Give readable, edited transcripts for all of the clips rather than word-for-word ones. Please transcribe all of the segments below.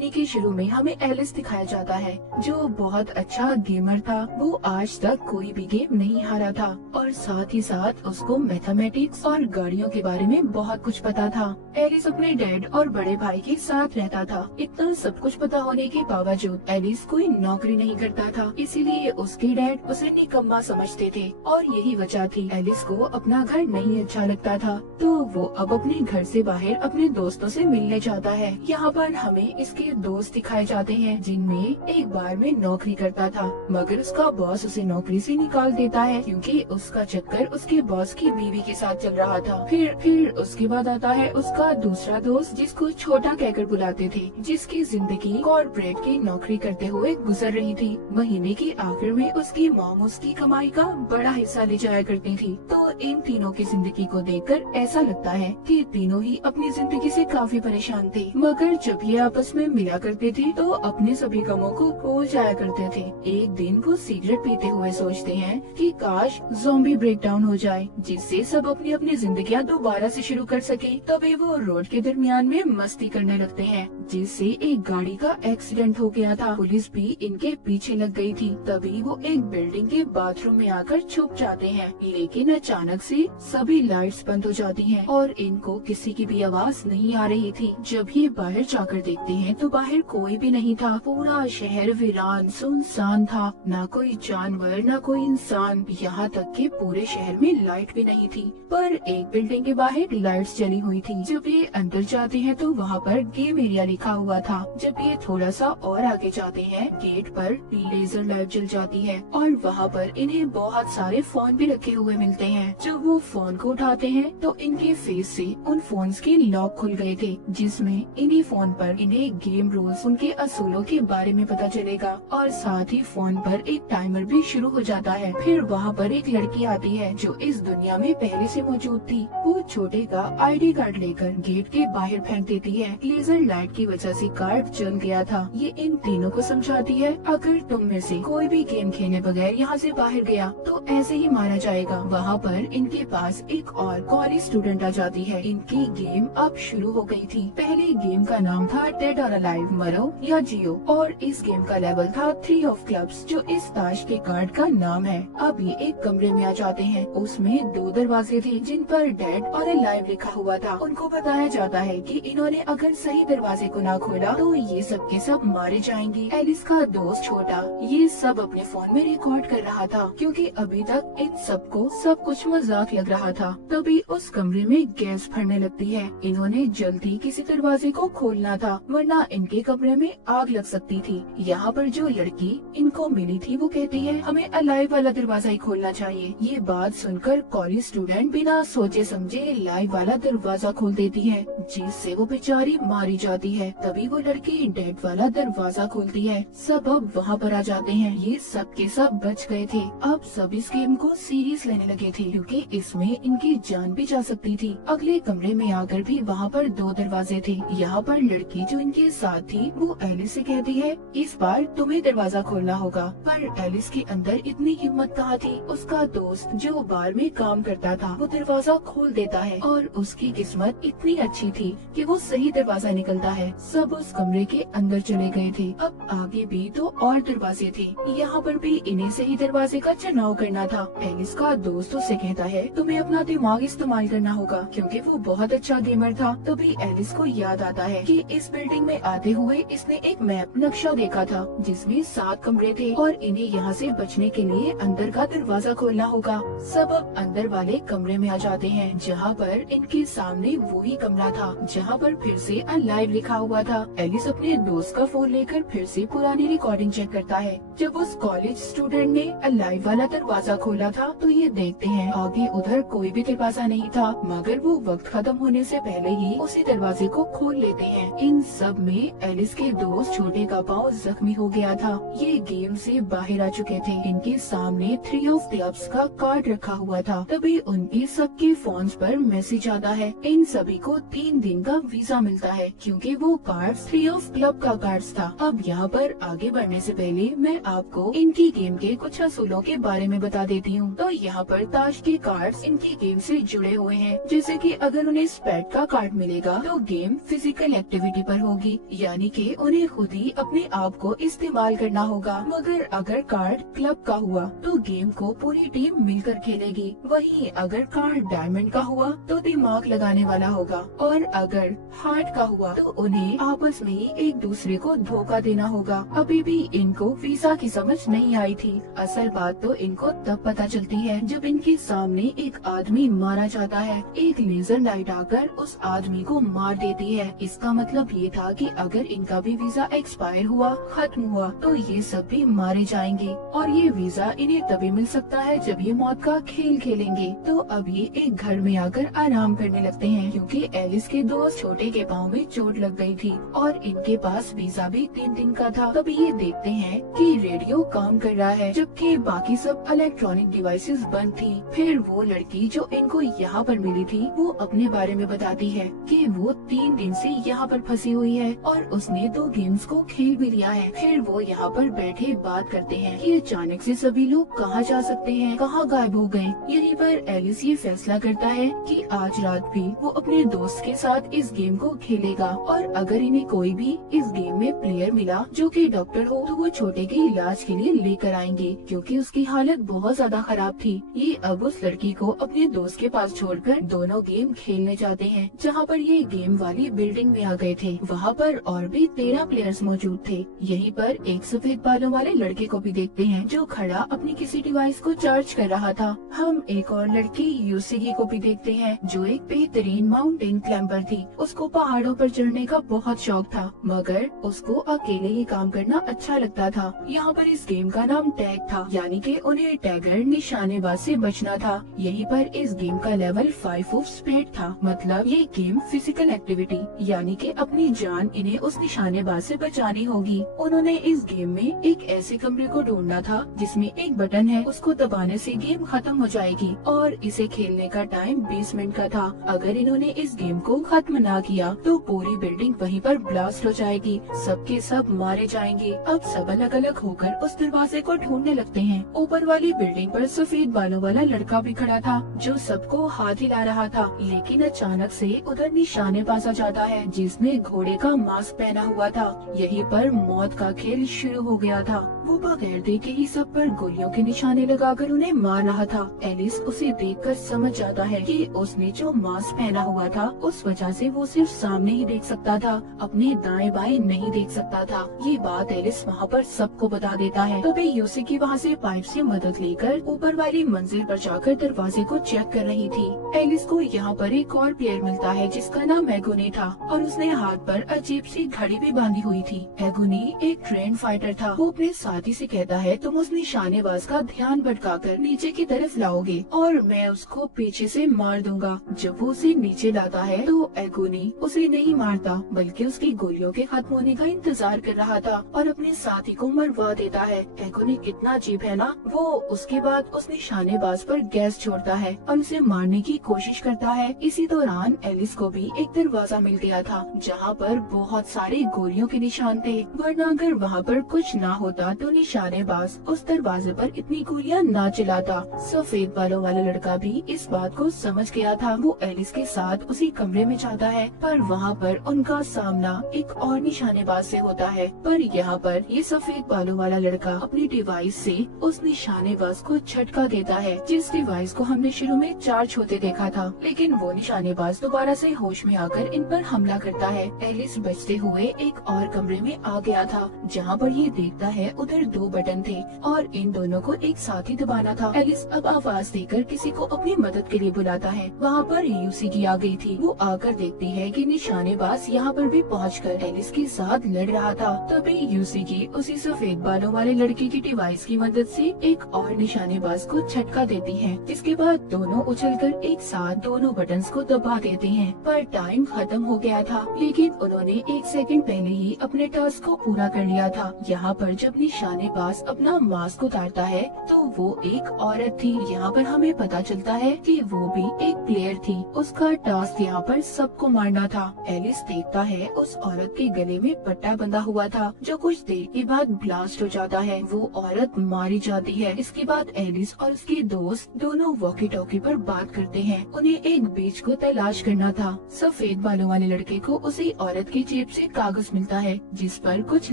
कहानी के शुरू में हमें एलिस दिखाया जाता है जो बहुत अच्छा गेमर था। वो आज तक कोई भी गेम नहीं हारा था और साथ ही साथ उसको मैथमेटिक्स और गाड़ियों के बारे में बहुत कुछ पता था। एलिस अपने डैड और बड़े भाई के साथ रहता था। इतना सब कुछ पता होने के बावजूद एलिस कोई नौकरी नहीं करता था, इसीलिए उसके डैड उसे निकम्मा समझते थे और यही वजह थी। एलिस को अपना घर नहीं अच्छा लगता था, तो वो अब अपने घर से बाहर अपने दोस्तों से मिलने जाता है। यहाँ पर हमें इसके दोस्त दिखाए जाते हैं, जिनमें एक बार में नौकरी करता था, मगर उसका बॉस उसे नौकरी से निकाल देता है क्योंकि उसका चक्कर उसके बॉस की बीवी के साथ चल रहा था। फिर उसके बाद आता है उसका दूसरा दोस्त, जिसको छोटा कहकर बुलाते थे, जिसकी जिंदगी कॉर्पोरेट की नौकरी करते हुए गुजर रही थी। महीने के आखिर में उसकी मॉम उसकी कमाई का बड़ा हिस्सा ले जाया करती थी। तो इन तीनों की जिंदगी को देखकर ऐसा लगता है कि तीनों ही अपनी जिंदगी से काफी परेशान थे, मगर जब ये आपस में मिला करते थे तो अपने सभी गमों को भूल जाया करते थे। एक दिन वो सिगरेट पीते हुए सोचते हैं कि काश ज़ॉम्बी ब्रेकडाउन हो जाए, जिससे सब अपनी अपनी जिंदगियां दोबारा से शुरू कर सके। तभी वो रोड के दरमियान में मस्ती करने लगते हैं, जिससे एक गाड़ी का एक्सीडेंट हो गया था। पुलिस भी इनके पीछे लग गई थी। तभी वो एक बिल्डिंग के बाथरूम में आकर छुप जाते हैं, लेकिन अचानक से सभी लाइट्स बंद हो जाती हैं और इनको किसी की भी आवाज नहीं आ रही थी। जब ये बाहर जाकर देखते हैं तो बाहर कोई भी नहीं था। पूरा शहर वीरान सुनसान था, ना कोई जानवर ना कोई इंसान, यहाँ तक कि पूरे शहर में लाइट भी नहीं थी। पर एक बिल्डिंग के बाहर लाइट्स जली हुई थी। जब ये अंदर जाते हैं तो वहाँ पर गेम एरिया लिखा हुआ था। जब ये थोड़ा सा और आगे जाते हैं, गेट पर लेजर लाइट जल जाती है और वहाँ पर इन्हें बहुत सारे फोन भी रखे हुए मिलते हैं। जब वो फोन को उठाते हैं तो इनके फेस से उन फोन्स के लॉक खुल गए थे, जिसमें इन्हीं फोन पर इन्हें गेम रूल्स, उनके असूलों के बारे में पता चलेगा और साथ ही फोन पर एक टाइमर भी शुरू हो जाता है। फिर वहाँ पर एक लड़की आती है जो इस दुनिया में पहले से मौजूद थी। वो छोटे का आईडी कार्ड लेकर गेट के बाहर फेंक देती है। लेजर लाइट की वजह से कार्ड जल गया था। ये इन तीनों को समझाती है, अगर तुम में से कोई भी गेम खेलने बगैर यहाँ से बाहर गया तो ऐसे ही मारा जाएगा। वहाँ पर इनके पास एक और कॉलेज स्टूडेंट आ जाती है। इनकी गेम अब शुरू हो गई थी। पहले गेम का नाम था डेड और अलाइव, मरो या जियो, और इस गेम का लेवल था 3 ऑफ क्लब्स, जो इस ताश के कार्ड का नाम है। अब ये एक कमरे में आ जाते हैं। उसमें 2 दरवाजे थे जिन पर डेड और अलाइव लिखा हुआ था। उनको बताया जाता है कि इन्होंने अगर सही दरवाजे को ना खोला तो ये सब के सब मारे जाएंगे। एलिस का दोस्त छोटा ये सब अपने फोन में रिकॉर्ड कर रहा था, क्योंकि अभी तक इन सबको सब कुछ मजाक लग रहा था। तभी उस कमरे में गैस भरने लगती है। इन्होंने जल्दी किसी दरवाजे को खोलना था, वरना इनके कमरे में आग लग सकती थी। यहाँ पर जो लड़की इनको मिली थी वो कहती है हमें अलाइव वाला दरवाजा ही खोलना चाहिए। ये बात सुनकर कॉलेज स्टूडेंट बिना सोचे समझे लाइव वाला दरवाजा खोल देती है, जिससे वो बेचारी मारी जाती है। तभी वो लड़की डेड वाला दरवाजा खोलती है। सब अब वहाँ पर आ जाते हैं। ये सब के सब बच गए थे। अब सब इस गेम को सीरियस लेने लगे थे, क्योंकि इसमें इनकी जान भी जा सकती थी। अगले कमरे में आकर भी वहाँ पर 2 दरवाजे थे। यहाँ पर लड़की जो इनके साथ थी वो एलिस से कहती है इस बार तुम्हें दरवाजा खोलना होगा। पर एलिस के अंदर इतनी हिम्मत कहाँ थी। उसका दोस्त जो बार में काम करता था वो दरवाजा खोल देता है और उसकी किस्मत इतनी अच्छी थी कि वो सही दरवाजा निकलता है। सब उस कमरे के अंदर चले गए थे। अब आगे भी 2 और दरवाजे थे। यहाँ पर भी इन्हें सही दरवाजे का चुनाव करना था। एलिस का दोस्त उससे कहता है तुम्हें अपना दिमाग इस्तेमाल करना होगा, क्योंकि वो बहुत अच्छा गेमर था। तभी एलिस को याद आता है कि इस बिल्डिंग में आते हुए इसने एक मैप नक्शा देखा था, जिसमें 7 कमरे थे और इन्हें यहाँ से बचने के लिए अंदर का दरवाजा खोलना होगा। सब अब अंदर वाले कमरे में आ जाते हैं, जहाँ पर इनके सामने वही कमरा था जहाँ पर फिर से अलाइव लिखा हुआ था। एलिस अपने दोस्त का फोन लेकर फिर से पुरानी रिकॉर्डिंग चेक करता है। जब उस कॉलेज स्टूडेंट ने अलाइव वाला दरवाजा खोला था तो ये देखते हैं आगे उधर कोई भी दरवाजा नहीं था, मगर वो वक्त खत्म होने से पहले ही उसी दरवाजे को खोल लेते हैं। इन सब में एलिस के दोस्त छोटे का पाँव जख्मी हो गया था। ये गेम से बाहर आ चुके थे। इनके सामने 3 ऑफ क्लब्स का कार्ड रखा हुआ था। तभी उनके सबके फोन्स पर मैसेज आता है। इन सभी को 3 दिन का वीजा मिलता है, क्योंकि वो कार्ड 3 ऑफ क्लब का कार्ड था। अब यहाँ पर आगे बढ़ने से पहले मैं आपको इनकी गेम के कुछ असूलों के बारे में बता देती हूँ। तो यहाँ पर ताश के कार्ड्स इनकी गेम से जुड़े हुए हैं, जैसे कि अगर उन्हें स्पेड का कार्ड मिलेगा तो गेम फिजिकल एक्टिविटी पर होगी, यानी कि उन्हें खुद ही अपने आप को इस्तेमाल करना होगा। मगर अगर कार्ड क्लब का हुआ तो गेम को पूरी टीम मिलकर खेलेगी। वहीं अगर कार्ड डायमंड का हुआ तो दिमाग लगाने वाला होगा, और अगर हार्ट का हुआ तो उन्हें आपस में ही एक दूसरे को धोखा देना होगा। अभी भी इनको वीजा की समझ नहीं आई थी। असल बात तो इनको तब पता चलती है जब इनके सामने एक आदमी मारा जाता है। एक लेजर लाइट आकर उस आदमी को मार देती है। इसका मतलब ये था कि अगर इनका भी वीजा एक्सपायर हुआ, खत्म हुआ, तो ये सब भी मारे जाएंगे, और ये वीजा इन्हें तभी मिल सकता है जब ये मौत का खेल खेलेंगे। तो अब ये एक घर में आकर आराम करने लगते हैं, क्योंकि एलिस के दोस्त छोटे के पाँव में चोट लग गई थी और इनके पास वीजा भी 3 दिन का था। तब ये देखते हैं कि रेडियो काम कर रहा है, जबकि बाकी सब इलेक्ट्रॉनिक डिवाइसेस बंद थी। फिर वो लड़की जो इनको यहाँ पर मिली थी, वो अपने बारे में बताती है कि वो 3 दिन से यहाँ पर फंसी हुई है और उसने 2 गेम्स को खेल भी लिया है। फिर वो यहाँ पर बैठे बात करते हैं कि अचानक से सभी लोग कहाँ जा सकते हैं, कहाँ गायब हो गए। यहीं पर एलिस ये फैसला करता है कि आज रात भी वो अपने दोस्त के साथ इस गेम को खेलेगा, और अगर इन्हें कोई भी इस गेम में प्लेयर मिला जो कि डॉक्टर हो तो वो छोटे के इलाज के लिए लेकर आएंगे, क्योंकि उसकी हालत बहुत ज्यादा खराब थी। ये अब उस लड़की को अपने दोस्त के पास छोड़कर दोनों गेम खेलने जाते हैं। जहाँ पर ये गेम वाली बिल्डिंग में आ गए थे, वहाँ पर और भी 13 प्लेयर्स मौजूद थे। यहीं पर एक सफेद बालों वाले लड़के को भी देखते हैं जो खड़ा अपनी किसी डिवाइस को चार्ज कर रहा था। हम एक और लड़की यूसीगी को भी देखते हैं जो एक बेहतरीन माउंटेन क्लाइंबर थी। उसको पहाड़ों पर चढ़ने का बहुत शौक था, मगर उसको अकेले ही काम करना अच्छा लगता था। यहाँ पर इस गेम का नाम टैग था, यानी कि उन्हें टैगर निशानेबाज से बचना था। यहीं पर इस गेम का लेवल 5 ऑफ स्पीड था, मतलब ये गेम फिजिकल एक्टिविटी, यानी कि अपनी जान इन्हें उस निशानेबाज से बचानी होगी। उन्होंने इस गेम में एक ऐसे कमरे को ढूंढना था जिसमें एक बटन है, उसको दबाने से गेम खत्म हो जाएगी, और इसे खेलने का टाइम 20 मिनट का था। अगर इन्होंने इस गेम को खत्म ना किया तो पूरी बिल्डिंग वहीं पर ब्लास्ट हो जाएगी, सबके सब मारे जाएंगे। अब सब अलग अलग होकर उस दरवाजे को ढूंढने लगते हैं। ऊपर वाली बिल्डिंग पर सफेद बालों वाला लड़का भी खड़ा था जो सबको हाथ हिला रहा था, लेकिन अचानक से उधर निशानेबाज आ जाता है जिसने घोड़े का मास्क पहना हुआ था। यहीं पर मौत का खेल शुरू हो गया था। वो बगैर देखे ही सब पर गोलियों के निशाने लगाकर उन्हें मार रहा था। एलिस उसे देखकर समझ जाता है कि उसने जो मास्क पहना हुआ था उस वजह से वो सिर्फ सामने ही देख सकता था, अपने दाएं बाएं नहीं देख सकता था। ये बात एलिस वहाँ पर सबको बता देता है। तभी यूसीगी वहाँ से पाइप से मदद लेकर ऊपर वाली मंजिल पर जाकर दरवाजे को चेक कर रही थी। एलिस को यहाँ पर एक और प्लेयर मिलता है जिसका नाम एगोनी था, और उसने हाथ पर अजीब सी घड़ी भी बांधी हुई थी। एगोनी एक ट्रेन फाइटर था। वो अपने साथी से कहता है तुम उस निशानेबाज का ध्यान भटकाकर नीचे की तरफ लाओगे और मैं उसको पीछे से मार दूंगा। जब वो उसे नीचे लाता है तो एगोनी उसे नहीं मारता, बल्कि उसकी गोलियों के खत्म होने का इंतजार कर रहा था और अपने साथी को मरवा देता है। एगोनी कितना अजीब है ना। वो उसके बाद उस निशानेबाज पर गैस छोड़ता है और उसे मारने की कोशिश करता है। इसी दौरान एलिस को भी एक दरवाजा मिल गया था जहाँ पर बहुत सारे गोलियों के निशान थे, वरना अगर वहाँ पर कुछ ना होता तो निशानेबाज उस दरवाजे पर इतनी गोलियां ना चलाता। सफेद बालों वाला लड़का भी इस बात को समझ गया था। वो एलिस के साथ उसी कमरे में जाता है, पर वहाँ पर उनका सामना एक और निशानेबाज से होता है। पर यहाँ पर ये सफेद बालों वाला लड़का अपनी डिवाइस से उस निशानेबाज को झटका देता है, जिस डिवाइस को हमने शुरू में चार्ज होते देखा था। लेकिन वो निशानेबाज दोबारा से होश में आकर इन पर हमला करता है। एलिस बचते हुए एक और कमरे में आ गया था जहाँ पर ये देखता है उधर 2 बटन थे और इन दोनों को एक साथ ही दबाना था। एलिस अब आवाज देकर किसी को अपनी मदद के लिए बुलाता है। वहाँ पर यूसीगी आ गई थी। वो आकर देखती है कि निशानेबाज यहाँ पर भी पहुंचकर एलिस के साथ लड़ रहा था। तभी यूसीगी उसी सफेद बालों वाले लड़के की डिवाइस की मदद से एक और निशानेबाज को झटका देती है, जिसके बाद दोनों उछलकर एक साथ दोनों बटन्स को दबा देते हैं। पर टाइम खत्म हो गया था, लेकिन उन्होंने 1 सेकंड पहले ही अपने टास्क को पूरा कर लिया था। यहाँ पर जब निशानेबाज अपना मास्क उतारता है तो वो एक औरत थी। यहाँ पर हमें पता चलता है कि वो भी एक प्लेयर थी। उसका टास्क यहाँ पर सबको मारना था। एलिस देखता है उस औरत के गले में पट्टा बंधा हुआ था जो कुछ देर के बाद ब्लास्ट हो जाता है। वो औरत मारी जाती है। इसके बाद एलिस और उसके दोस्त दोनों वॉकी टॉकी पर बात करते हैं। उन्हें एक बीच को तलाश करना था। सफेद बालों वाले लड़के को उसी औरत की जेब से कागज मिलता है जिस पर कुछ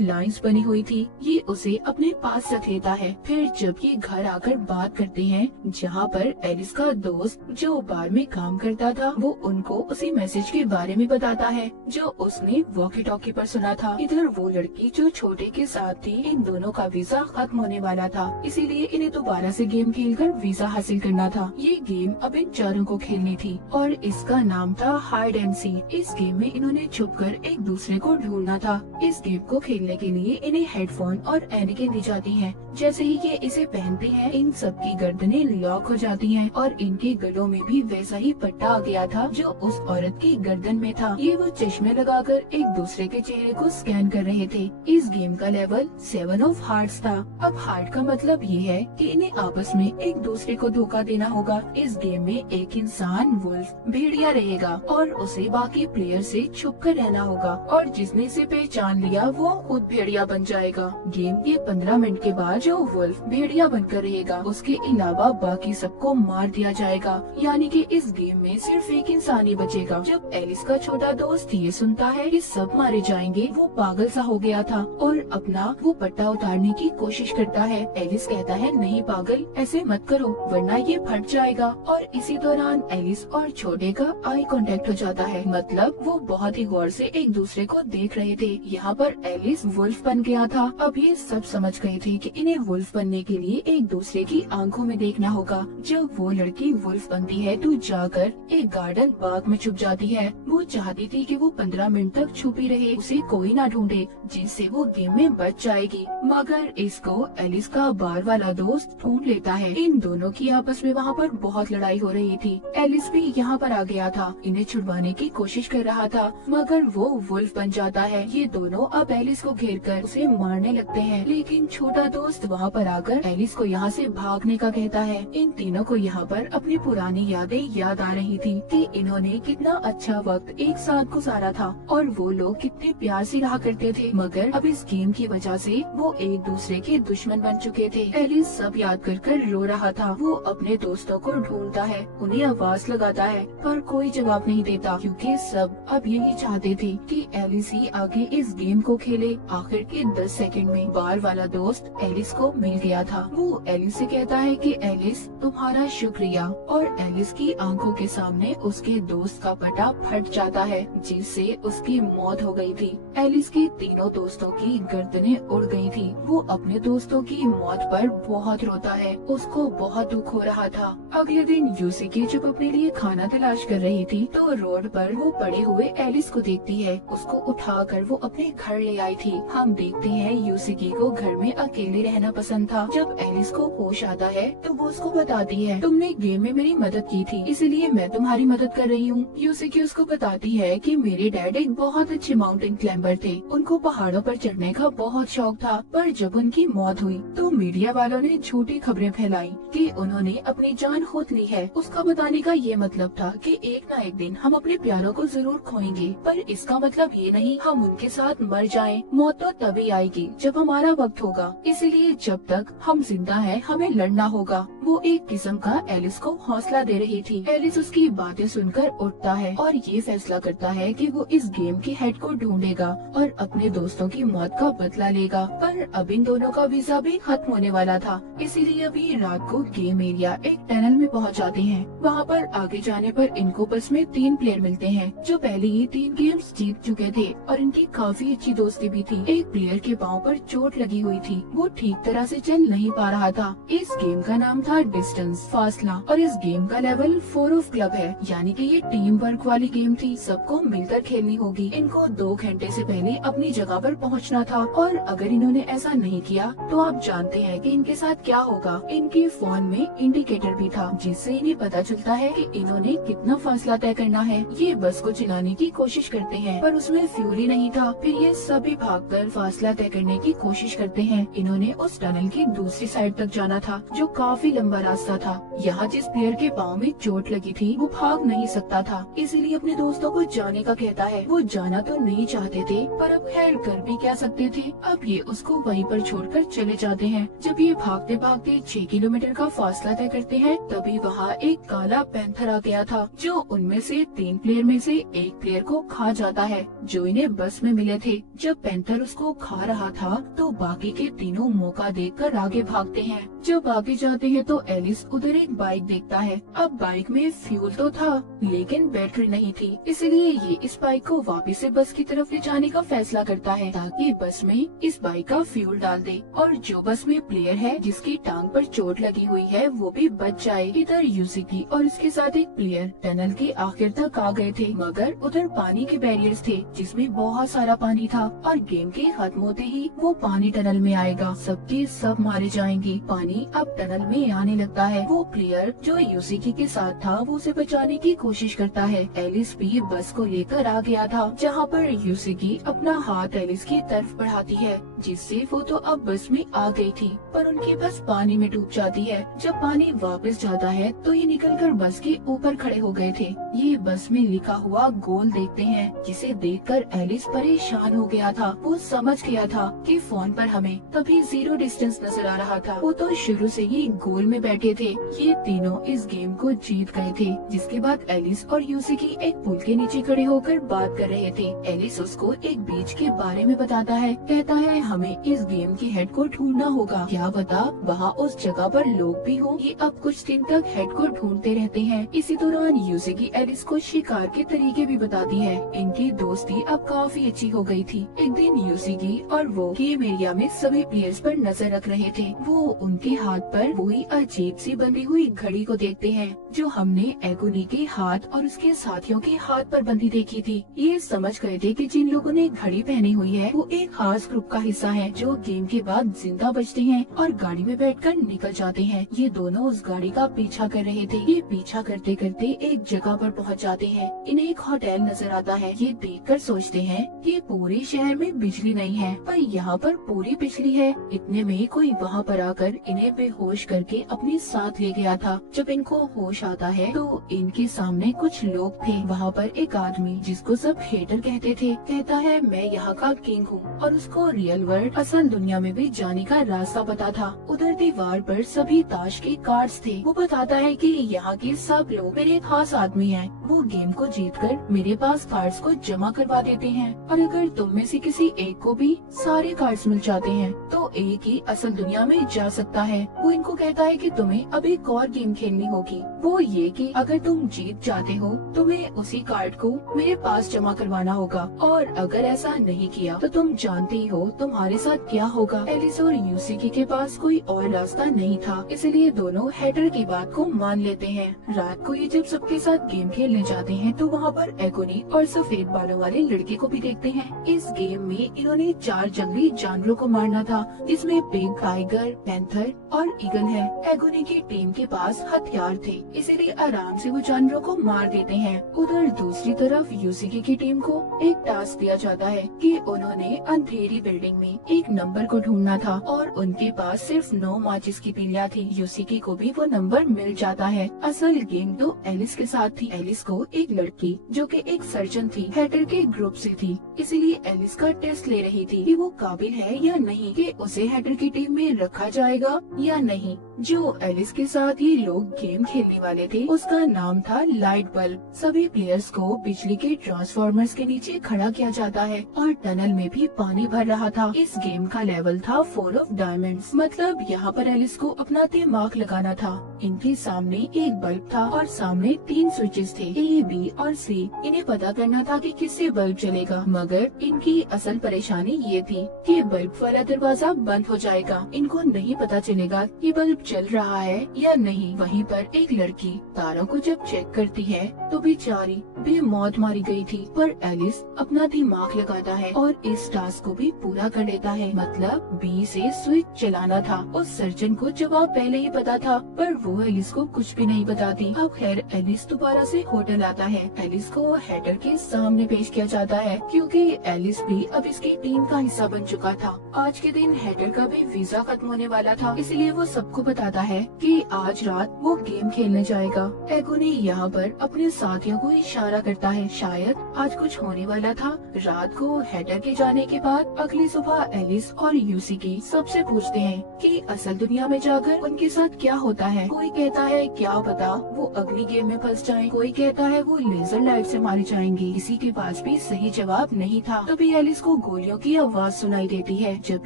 लाइंस बनी हुई थी। ये उसे अपने पास रख लेता है। फिर जब ये घर आकर बात करते हैं जहाँ पर एलिस का दोस्त जो बार में काम करता था वो उनको उसी मैसेज के बारे में बताता है जो उसने वॉकी टॉकी पर सुना था। इधर वो लड़की जो छोटे के साथ थी, इन दोनों का वीजा खत्म होने वाला था, इसीलिए इन्हें दोबारा से गेम खेलकर वीजा हासिल करना था। ये गेम अब इन चारों को खेलनी थी और इसका नाम था हाइड एंड सीक। इस गेम में इन्होंने छुपकर एक दूसरे को ढूंढना था। इस गेम को खेलने के लिए इन्हें हेडफोन और एनिके दी जाती हैं। जैसे ही ये इसे पहनते हैं इन सबकी गर्दनें लॉक हो जाती हैं और इनके गलों में भी वैसा ही पट्टा आ गया था जो उस औरत की गर्दन में था। ये वो चश्मे लगाकर एक दूसरे के चेहरे को स्कैन कर रहे थे। इस गेम का लेवल 7 ऑफ हार्ट्स था। अब हार्ट का मतलब ये है कि इन्हें आपस में एक दूसरे को धोखा देना होगा। इस गेम में एक इंसान वुल्फ भेड़िया रहेगा और उसे बाकी प्लेयर से छुप कर रहना होगा और जिसने इसे पहचान लिया वो खुद भेड़िया बन जाएगा। गेम के 15 मिनट के बाद जो वुल्फ भेड़िया बनकर रहेगा उसके अलावा बाकी सबको मार दिया जाएगा। यानी कि इस गेम में सिर्फ एक इंसान ही बचेगा। जब एलिस का छोटा दोस्त ये सुनता है कि सब मारे जाएंगे वो पागल सा हो गया था और अपना वो पट्टा उतारने की कोशिश करता है। एलिस कहता है नहीं पागल, ऐसे मत करो वरना ये फट जाएगा। और इसी दौरान एलिस और छोटे का आई कांटेक्ट हो जाता है। मतलब वो बहुत ही गौर से एक दूसरे को देख रहे थे। यहाँ पर एलिस वुल्फ बन गया था। अब ये सब समझ गए थे कि इन्हें वुल्फ बनने के लिए एक दूसरे की आंखों में देखना होगा। जब वो लड़की वुल्फ बनती है तो जाकर एक गार्डन बाग में छुप जाती है। वो चाहती थी कि वो 15 मिनट तक छुपी रहे, उसे कोई ना ढूंढे, जिससे वो गेम में बच जाएगी। मगर इसको एलिस का बार वाला दोस्त ढूंढ लेता है। इन दोनों की आपस में वहाँ पर बहुत लड़ाई हो रही थी। एलिस भी यहाँ पर आ गया था, इन्हें छुड़वाने की कोशिश कर रहा था मगर वो वुल्फ बन जाता है। ये दोनों अब एलिस को घेर कर उसे मारने लगते हैं, लेकिन छोटा दोस्त वहाँ पर आकर एलिस को यहाँ से भागने का कहता है। इन तीनों को यहाँ पर अपनी पुरानी यादें याद आ रही थी कि इन्होंने कितना अच्छा वक्त एक साथ गुजारा था और वो लोग कितने प्यार से रहा करते थे। मगर अब इस गेम की वजह से वो एक दूसरे के दुश्मन बन चुके थे। एलिस सब याद कर रो रहा था। वो अपने दोस्तों को ढूंढता है, उन्हें आवाज लगाता है पर कोई जवाब नहीं देता क्योंकि सब अब यही चाहते थे कि एलिस ही आगे इस गेम को खेले। आखिर के 10 सेकंड में बार वाला दोस्त एलिस को मिल गया था। वो एलिस से कहता है कि एलिस तुम्हारा शुक्रिया और एलिस की आंखों के सामने उसके दोस्त का पटा फट जाता है जिससे उसकी मौत हो गई थी। एलिस के तीनों दोस्तों की गर्दनें उड़ गई थी। वो अपने दोस्तों की मौत पर बहुत रोता है, उसको बहुत दुख हो रहा था। अगले दिन यूसिकी जब अपने लिए खाना तलाश कर रही थी तो रोड पर वो पड़े हुए एलिस को देखती है। उसको उठाकर वो अपने घर ले आई थी। हम देखते हैं यूसिकी को घर में अकेले रहना पसंद था। जब एलिस को होश आता है तो वो उसको बताती है तुमने गेम में मेरी मदद की थी इसलिए मैं तुम्हारी मदद कर रही हूँ। यूसिकी उसको बताती है कि मेरे डैड एक बहुत अच्छे माउंटेन क्लाइंबर थे, उनको पहाड़ों पर चढ़ने का बहुत शौक था, पर जब उनकी मौत हुई तो मीडिया वालों ने झूठी खबरें फैलाई कि उन्होंने अपनी जान खोद ली है। उसका बताने का ये मतलब था कि एक न एक दिन हम अपने प्यारों को जरूर खोएंगे, पर इसका मतलब ये नहीं हम उनके साथ मर जाएं। मौत तो तभी आएगी जब हमारा वक्त होगा, इसलिए जब तक हम जिंदा हैं हमें लड़ना होगा। वो एक किस्म का एलिस को हौसला दे रही थी। एलिस उसकी बातें सुनकर उठता है और ये फैसला करता है कि वो इस गेम के हेड को ढूंढेगा और अपने दोस्तों की मौत का बदला लेगा। पर अब इन दोनों का वीजा भी खत्म होने वाला था, इसीलिए अभी रात को गेम एरिया एक टनल में पहुंच जाते हैं। वहाँ पर आगे जाने पर इनको बस में 3 प्लेयर मिलते हैं जो पहले ही 3 गेम्स जीत चुके थे और इनकी काफी अच्छी दोस्ती भी थी। एक प्लेयर के पाँव पर चोट लगी हुई थी, वो ठीक तरह से चल नहीं पा रहा था। इस गेम का नाम था डिस्टेंस, फासला, और इस गेम का लेवल 4 ऑफ क्लब है, यानी कि ये टीम वर्क वाली गेम थी। सबको मिलकर खेलनी होगी। इनको 2 घंटे से पहले अपनी जगह पर पहुंचना था और अगर इन्होंने ऐसा नहीं किया तो आप जानते हैं कि इनके साथ क्या होगा। इनके फोन में इंडिकेटर भी था जिससे इन्हें पता चलता है कि इन्होंने कितना फासला तय करना है। ये बस को चलाने की कोशिश करते हैं पर उसमें फ्यूल ही नहीं था। फिर ये सभी भागकर फासला तय करने की कोशिश करते हैं। इन्होंने उस टनल की दूसरी साइड तक जाना था जो काफी लंबा रास्ता था। यहाँ जिस प्लेयर के पाँव में चोट लगी थी वो भाग नहीं सकता था, इसलिए अपने दोस्तों को जाने का कहता है। वो जाना तो नहीं चाहते थे थे, पर अब खैर कर भी क्या सकते थे। अब ये उसको वहीं पर छोड़कर चले जाते हैं। जब ये भागते भागते 6 किलोमीटर का फासला तय करते हैं, तभी वहाँ एक काला पैंथर आ गया था, जो उनमें से 3 प्लेयर में से एक प्लेयर को खा जाता है, जो इन्हें बस में मिले थे। जब पैंथर उसको खा रहा था, तो बाकी के तीनों मौका देखकर आगे भागते हैं। जब आगे जाते हैं तो एलिस उधर एक बाइक देखता है। अब बाइक में फ्यूल तो था, लेकिन बैटरी नहीं थी, इसलिए ये इस बाइक को वापस से बस की तरफ ले जाने का फैसला करता है, ताकि बस में इस बाइक का फ्यूल डाल दे और जो बस में प्लेयर है जिसकी टांग पर चोट लगी हुई है वो भी बच जाए। इधर यूसिकी और इसके साथ एक प्लेयर टनल के आखिर तक आ गए थे, मगर उधर पानी के बैरियर्स थे जिसमें बहुत सारा पानी था और गेम के खत्म होते ही वो पानी टनल में आएगा, सबके सब मारे जाएंगे। पानी अब टनल में आने लगता है। वो प्लेयर जो यूसिकी के साथ था वो उसे बचाने की कोशिश करता है। एलिस भी बस को लेकर आ गया था, जहाँ पर यूसिकी अपना हाथ एलिस की तरफ बढ़ाती है, जिससे वो तो अब बस में आ गई थी, पर उनकी बस पानी में डूब जाती है। जब पानी वापस जाता है तो ये निकलकर बस के ऊपर खड़े हो गए थे। ये बस में लिखा हुआ गोल देखते हैं, जिसे देखकर एलिस परेशान हो गया था। वो समझ गया था कि फोन पर हमें तभी 0 डिस्टेंस नजर आ रहा था। वो तो शुरू से ही गोल में बैठे थे। ये तीनों इस गेम को जीत गए थे। जिसके बाद एलिस और यूसिकी एक पुल के नीचे खड़े होकर बात कर रहे थे। एलिस उसको एक बीच के बारे में बताता है, कहता है हमें इस गेम के हेड को ढूंढना होगा, क्या पता वहाँ उस जगह पर लोग भी हों। ये अब कुछ दिन तक हेड को ढूंढते रहते हैं। इसी दौरान यूसिकी एलिस को शिकार के तरीके भी बताती है। इनकी दोस्ती अब काफी अच्छी हो गई थी। एक दिन यूसिकी और वो गेम एरिया में सभी प्लेयर्स पर नजर रख रहे थे। वो उनके हाथ पर वही अजीब सी बंधी हुई घड़ी को देखते हैं, जो हमने एगोनी के हाथ और उसके साथियों के हाथ पर बंधी देखी थी। ये समझ गए थे कि जिन लोगों ने घड़ी पहनी हुई है वो एक खास ग्रुप का हिस्सा है, जो गेम के बाद जिंदा बचते हैं और गाड़ी में बैठकर निकल जाते हैं। ये दोनों उस गाड़ी का पीछा कर रहे थे। ये पीछा करते करते एक जगह पर पहुंच जाते हैं। इन्हें एक होटल नजर आता है। ये देखकर सोचते हैं कि पूरे शहर में बिजली नहीं है, पर यहाँ पर पूरी बिजली है। इतने में कोई वहाँ पर आकर इन्हें बेहोश करके अपने साथ ले गया था। जब इनको होश आता है तो इनके सामने कुछ लोग थे। वहाँ पर एक आदमी जिसको सब हेटर कहते थे, कहता है मैं यहाँ का किंग हूँ, और उसको रियल वर्ल्ड असल दुनिया में भी जाने का रास्ता पता था। उधर दीवार पर सभी ताश के कार्ड्स थे। वो बताता है कि यहाँ के सब लोग मेरे खास आदमी हैं। वो गेम को जीतकर मेरे पास कार्ड्स को जमा करवा देते हैं, और अगर तुम में से किसी एक को भी सारे कार्ड्स मिल जाते हैं तो एक ही असल दुनिया में जा सकता है। वो इनको कहता है कि तुम्हें अब एक और गेम खेलनी होगी, वो ये कि अगर तुम जीत जाते हो तुम्हें उसी कार्ड को मेरे पास जमा करवाना होगा, और अगर ऐसा नहीं किया तो तुम जानते ही हो तुम्हारे साथ क्या होगा। एलिस और यूसिकी के पास कोई और रास्ता नहीं था, इसलिए दोनों हेटर की बात को मान लेते हैं। रात को ये जब सबके साथ गेम खेलने जाते हैं तो वहाँ पर एगोनी और सफेद बालों वाले लड़के को भी देखते हैं। इस गेम में इन्होंने 4 जंगली जानवरों को मारना था, जिसमें पिग, टाइगर, पैंथर और ईगल है। एगोनी की टीम के पास हथियार थे, इसीलिए आराम से वो जानवरों को मार देते हैं। उधर दूसरी तरफ यूसिकी की टीम को एक टास्क दिया जाता है कि उन्होंने अंधेरी बिल्डिंग में एक नंबर को ढूंढना था, और उनके पास सिर्फ 9 माचिस की तीलियां थी। यूसिकी को भी वो नंबर मिल जाता है। असल गेम तो एलिस के साथ थी। एलिस को एक लड़की जो कि एक सर्जन थी, हेटर के ग्रुप से थी, इसीलिए एलिस का टेस्ट ले रही थी कि वो काबिल है या नहीं कि उसे हेटर की टीम में रखा जाएगा या नहीं। जो एलिस के साथ ये लोग गेम खेलने वाले थे उसका नाम था लाइट बल्ब। सभी प्लेयर्स को बिजली के ट्रांसफॉर्मर्स के नीचे खड़ा किया जाता है, और टनल में भी पानी भर रहा था। इस गेम का लेवल था 4 ऑफ डायमंड्स, मतलब यहाँ पर एलिस को अपना दिमाग लगाना था। इनके सामने एक बल्ब था और सामने 3 स्विचेस थे, A, B और C। इन्हें पता करना था कि किससे बल्ब चलेगा, मगर इनकी असल परेशानी ये थी कि बल्ब वाला दरवाजा बंद हो जाएगा। इनको नहीं पता चलेगा कि बल्ब चल रहा है या नहीं। वहीं पर एक लड़की तारों को जब चेक करती है तो बेचारी बेमौत मारी गई थी, पर एलिस अपना दिमाग लगाता है और इस टास्क को भी पूरा कर लेता है। मतलब B से स्विच चलाना था। उस सर्जन को जवाब पहले ही पता था, पर वो एलिस को कुछ भी नहीं बताती। अब खैर एलिस दोबारा से होटल आता है। एलिस को हेटर के सामने पेश किया जाता है, क्योंकि एलिस भी अब इसकी टीम का हिस्सा बन चुका था। आज के दिन हेटर का भी वीजा खत्म होने वाला था, इसलिए वो सबको बताता है कि आज रात वो गेम खेलने जाएगा। एगोनी यहाँ पर अपने साथियों को इशारा करता है, शायद आज कुछ होने वाला था, रात को हैटर के जाने के बाद अगली सुबह एलिस और यूसी सबसे पूछते हैं कि असल दुनिया में जाकर उनके साथ क्या होता है। कोई कहता है क्या पता वो अगली गेम में फंस जाएं, कोई कहता है वो लेजर लाइट से मारे जाएंगे। किसी के पास भी सही जवाब नहीं था। तभी एलिस को गोलियों की आवाज सुनाई देती है। जब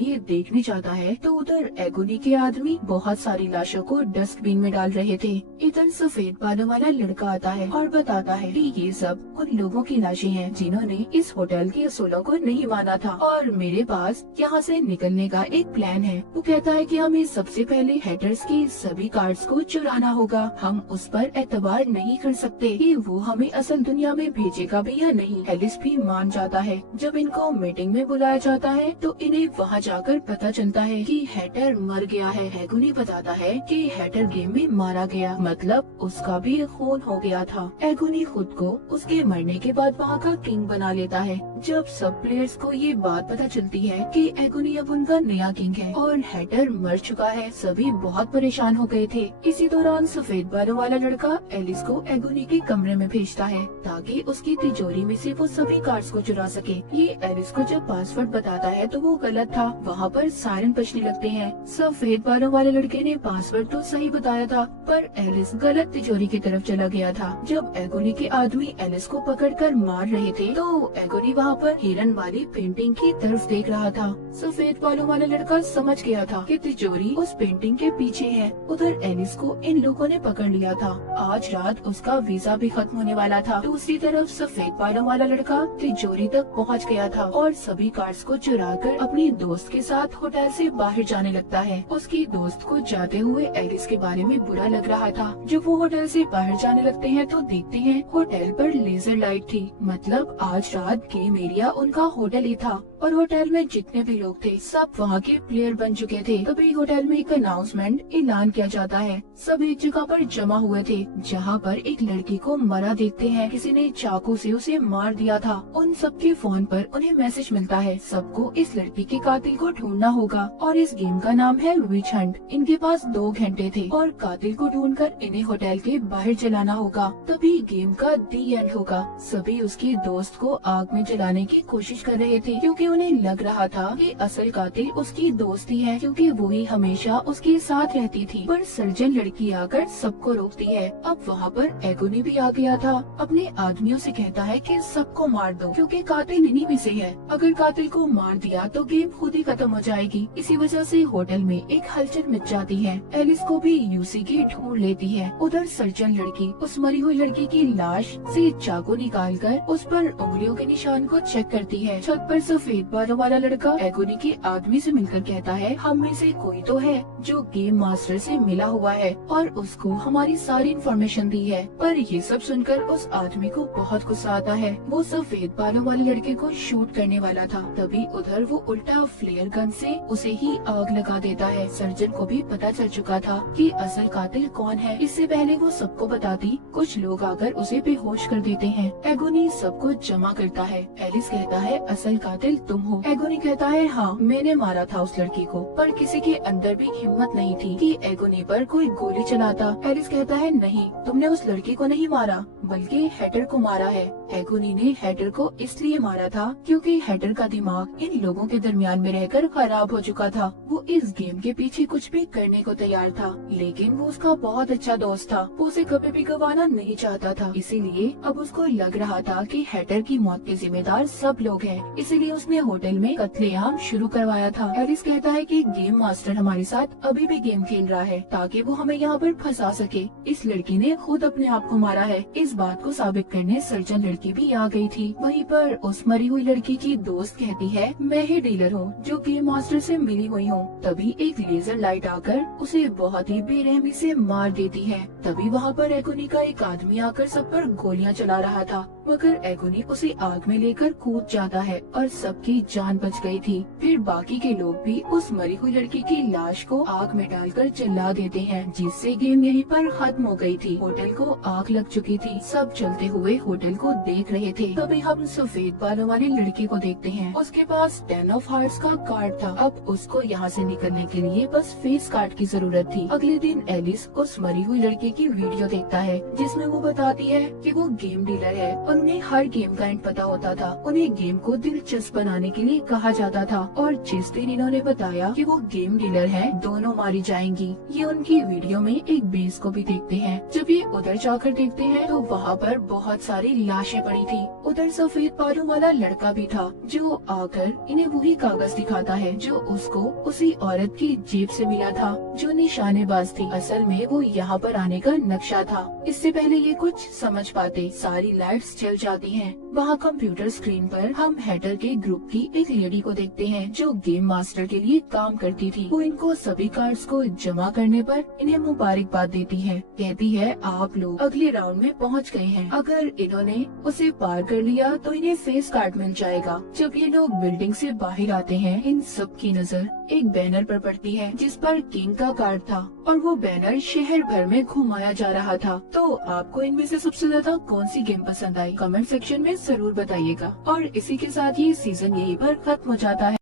ये देखने जाता है तो उधर एगोनी के आदमी बहुत सारी लाशों को डस्टबिन में डाल रहे थे। इधर सफेद बालों वाला लड़का आता है और बताता है कि ये सब उन लोगों की लाशें हैं जिन्होंने इस होटल के असूलों को नहीं माना था और मेरे पास यहाँ से निकलने का एक प्लान है। वो कहता है कि हमें सबसे पहले हैटर्स के सभी कार्ड्स को चुराना होगा। हम उस पर एतबार नहीं कर सकते कि वो हमें असल दुनिया में भेजेगा भी या नहीं। एलिस भी मान जाता है। जब इनको मीटिंग में बुलाया जाता है तो इन्हें वहाँ जाकर पता चलता है कि हैटर मर गया है। एगोनी बताता है कि हैटर गेम में मारा गया, मतलब उसका भी खून हो गया था। एगोनी खुद को उसके मरने के बाद वहाँ का किंग बना लेता है। जब सब प्लेयर्स को ये बात पता चलती है कि एगोनी अब उनका नया किंग है और हैटर मर चुका है, सभी बहुत परेशान हो गए थे। इसी दौरान सफेद बालों वाला लड़का एलिस को एगोनी के कमरे में भेजता है ताकि उसकी तिजोरी में से वो सभी कार्ड्स को चुरा सके। ये एलिस को जब पासवर्ड बताता है तो वो गलत था। वहाँ पर सायरन बजने लगते हैं। सफेद बालों वाले लड़के ने पासवर्ड तो सही बताया था पर एलिस गलत तिजोरी की तरफ चला गया था। जब एगोनी के आदमी एलिस को पकड़कर मार रहे थे तो एगोनी वहाँ पर हिरन वाली पेंटिंग की तरफ देख रहा था। सफेद बालों वाला लड़का समझ गया था कि तिजोरी उस पेंटिंग के पीछे है। उधर एलिस को इन लोगों ने पकड़ लिया था। आज रात उसका वीजा भी खत्म होने वाला था। दूसरी तरफ सफेद बालों वाला लड़का तिजोरी तक पहुंच गया था और सभी कार्ड्स को चुराकर अपनी दोस्त के साथ होटल से बाहर जाने लगता है। उसकी दोस्त को जाते हुए एलिस के बारे में बुरा लग रहा था। जब वो होटल से बाहर जाने लगते हैं तो देखते हैं होटल पर लेजर लाइट थी, मतलब आज रात गेम एरिया उनका होटल ही था और होटल में जितने भी लोग थे सब वहाँ के प्लेयर बन चुके थे। तभी होटल में एक अनाउंसमेंट ऐलान किया जाता है। सब एक जगह पर जमा हुए थे जहाँ पर एक लड़की को मरा देखते हैं। किसी ने चाकू से उसे मार दिया था। उन सबके फोन पर उन्हें मैसेज मिलता है सबको इस लड़की के कातिल को ढूंढना होगा और इस गेम का नाम है विच हंट। इनके पास 2 घंटे थे और कातिल को ढूंढकर इन्हें होटल के बाहर जलाना होगा, तभी गेम का दी एंड होगा। सभी उसकी दोस्त को आग में जलाने की कोशिश कर रहे थे क्योंकि उन्हें लग रहा था कि असल कातिल उसकी दोस्त ही है क्योंकि वो ही हमेशा उसके साथ रहती थी। पर सर्जन लड़की आकर सबको रोकती है। अब वहाँ पर एगोनी भी आ गया था। अपने आदमियों से कहता है कि सबको मार दो क्योंकि कातिल इन्हीं में से है। अगर कातिल को मार दिया तो गेम खुद ही खत्म हो जाएगी। इसी वजह से होटल में एक हलचल मच जाती है। एलिस को भी यूसी की ढूंढ लेती है। उधर सर्जन लड़की उस मरी हुई लड़की की लाश से चाकू निकालकर उस पर उंगलियों के निशान को चेक करती है। छत पर सफेद बालों वाला लड़का एगोनी के आदमी से मिलकर कहता है हम में से कोई तो है जो गेम मास्टर से मिला हुआ है और उसको हमारी सारी इन्फॉर्मेशन दी है। पर ये सब सुनकर उस आदमी को बहुत गुस्सा आता है। वो सफेद बालों वाले लड़के को शूट करने वाला था, तभी उधर वो उल्टा फ्लेयर गन से उसे ही आग लगा देता है। सर्जन को भी पता चल चुका था कि असल कातिल कौन है। इससे पहले वो सबको बताती कुछ लोग आकर उसे बेहोश कर देते हैं। एगोनी सबको जमा करता है। एलिस कहता है असल कातिल तुम हो। एगोनी कहता है हाँ मैंने मारा था उस लड़की को, पर किसी के अंदर भी हिम्मत नहीं थी कि एगोनी पर कोई गोली चलाता। एलिस कहता है नहीं, तुमने उस लड़की को नहीं मारा बल्कि हैटर को मारा है। एगोनी ने हैटर को इसलिए मारा था क्योंकि हैटर का दिमाग इन लोगों के दरमियान में रहकर खराब हो चुका था। वो इस गेम के पीछे कुछ भी करने को तैयार था, लेकिन वो उसका बहुत अच्छा दोस्त था। वो उसे कभी भी गंवाना नहीं चाहता था। इसीलिए अब उसको लग रहा था कि हैटर की मौत के जिम्मेदार सब लोग हैं। इसीलिए उसने होटल में कत्लेआम शुरू करवाया था। एलिस कहता है कि गेम मास्टर हमारे साथ अभी भी गेम खेल रहा है ताकि वो हमें यहाँ पर फंसा सके। इस लड़की ने खुद अपने आप को मारा है। इस बात को साबित करने सर्जन लड़की भी आ गई थी। वहीं पर उस मरी हुई लड़की की दोस्त कहती है मैं ही डीलर हूँ जो गेम मास्टर से मिली हुई हूँ। तभी एक लेजर लाइट आकर उसे बहुत ही बेरहमी से मार देती है। तभी वहाँ पर एगोनी का एक आदमी आकर सब पर गोलियां चला रहा था, मगर एगोनी उसे आग में लेकर कूद जाता है और सबकी जान बच गई थी। फिर बाकी के लोग भी उस मरी हुई लड़की की लाश को आग में डालकर जला देते हैं, जिससे गेम यहीं पर खत्म हो गई थी। होटल को आग लग चुकी थी। सब चलते हुए होटल को देख रहे थे। तभी हम सफेद बालों वाली लड़की को देखते हैं। उसके पास 10 ऑफ हार्ट्स का कार्ड था। अब उसको यहाँ से निकलने के लिए बस फेस कार्ड की जरूरत थी। अगले दिन एलिस उस मरी हुई लड़की की वीडियो देखता है जिसमें वो बताती है कि वो गेम डीलर है और उन्हें हर गेम का एंड पता होता था। उन्हें गेम को दिलचस्प बनाने के लिए कहा जाता था और जिस दिन इन्होंने बताया कि वो गेम डीलर है, दोनों मारी जाएंगी। ये उनकी वीडियो में एक बेस को भी देखते हैं। जब ये उधर जाकर देखते हैं तो वहाँ पर बहुत सारी लाशें पड़ी थी। उधर सफेद बालों वाला लड़का भी था जो आकर इन्हें वही कागज दिखाता है जो उसको उसी औरत की जेब से मिला था जो निशानेबाज थी। असल में वो यहाँ पर आने का नक्शा था। इससे पहले ये कुछ समझ पाते, सारी लाइट्स जल जाती हैं। वहाँ कंप्यूटर स्क्रीन पर हम हैटर के ग्रुप की एक लेडी को देखते हैं जो गेम मास्टर के लिए काम करती थी। वो इनको सभी कार्ड्स को जमा करने पर इन्हें मुबारकबाद देती है। कहती है आप लोग अगले राउंड में पहुँच गए हैं। अगर इन्होंने उसे पार कर लिया तो इन्हें फेस कार्ड मिल जाएगा। जब ये लोग बिल्डिंग से बाहर आते हैं, इन सब की नजर एक बैनर पर पड़ती है जिस पर किंग का कार्ड था और वो बैनर शहर भर में घुमाया जा रहा था। तो आपको इनमें से सबसे ज्यादा कौन सी गेम पसंद आई? कमेंट सेक्शन में जरूर बताइएगा। और इसी के साथ ये सीजन यहीं पर खत्म हो जाता है।